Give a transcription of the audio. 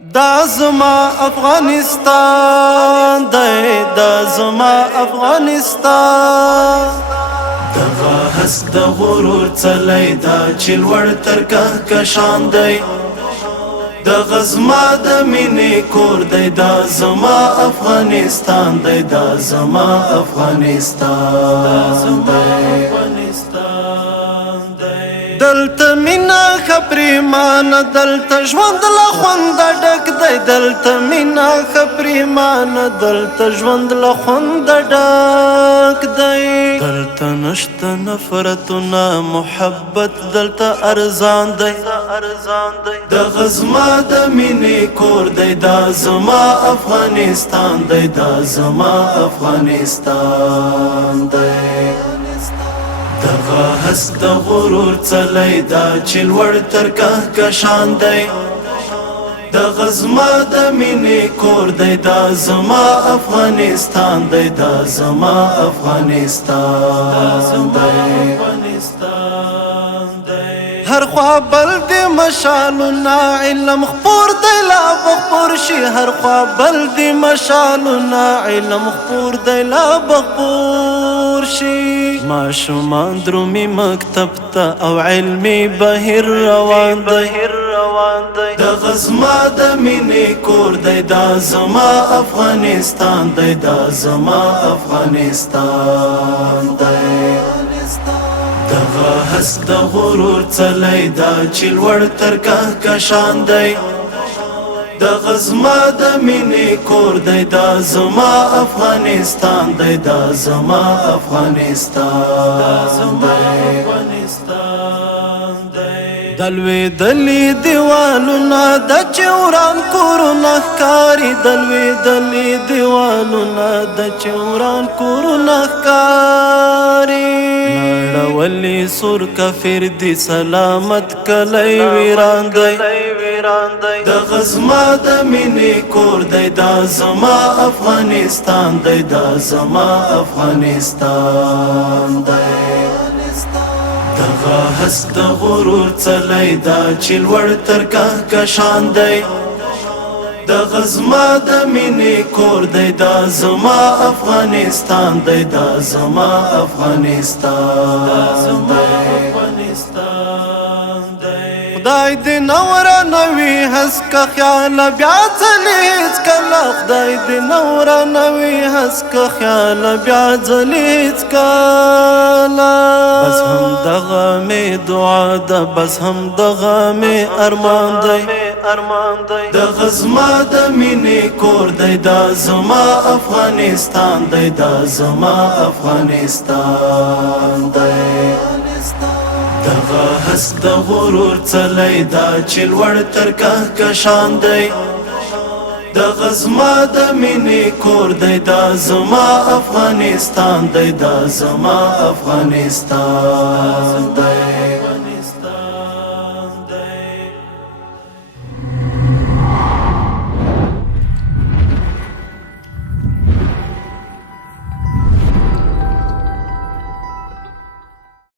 دا زما افغانستان دی، دا زما افغانستان. دغه هس د غرور څلی دا چې لوړ تر کهکشان دی. دغه زما د مینې کور دی، دا زما افغانستان دی، دا زما افغانستان دی. دلته مینا خپریمانه، دلته ژوند له خونده ډک دی. دلته مینا خپریمانه، دلته ژوند له خونده ډک دی. دلته نشته نفرتونه، محبت دلته ارزان دی. دغه زما د مینې کور دی، دا زما افغانستان دی، دا زما افغانستان دی. دغه هس د غرور څلی دا چې لوړ تر کهکشان دی. دغه زما د مینې کور دی، دا زما افغانستان دی، دا زما افغانستان دی. هر خوا بل دی مشالونه، علم خپور دی لا بخپور شي. هر خوا بل دی مشالونه، علم خپور دی لا بخپور شي. ماشومان درومي مکتب ته او علمي بهیر روان دی. دغه زما د مینې کور دی، دا زما افغانستان دی، دا زما افغانستان دی. دغه هس د غرور څلی دا چې لوړ تر کهکشان دی. دغه زما د مینې کور دی، دا زما افغانستان دی، دا زما افغانستان دی. دلوي دلی دیوالونه د چوران کورونه ښکاري. دلوي دلی دیوالونه د چوران کورونه ښکاري. نړولی سور کافر دی، سلامت کلی ویران دی. دغه زما د مینې کور دی، دا زما افغانستان دی، دا زما افغانستان دی. دغه هس د غرور څلی دا چې لوړ تر کهکشان دی. دغه زما د مینې کور دی، دا زما افغانستان دی، دا زما افغانستان دی. خدای دې نوره نوي هسکه خیال بیا ځلې هېڅکله. خدای دې نوره نوي هسکه خیال بیا ځلې هېڅکله. بس هم دغه مې دعا ده، بس هم دغه مې ارمان دی. دغه زما د مینې کور دی، دا زما افغانستان دی، دا زما افغانستان دی. دغه هس د غرور څلی دا چې لوړ تر کهکشان دی. دغه زما د مینې کور دی، دا زما افغانستان دی، دا زما افغانستان دی.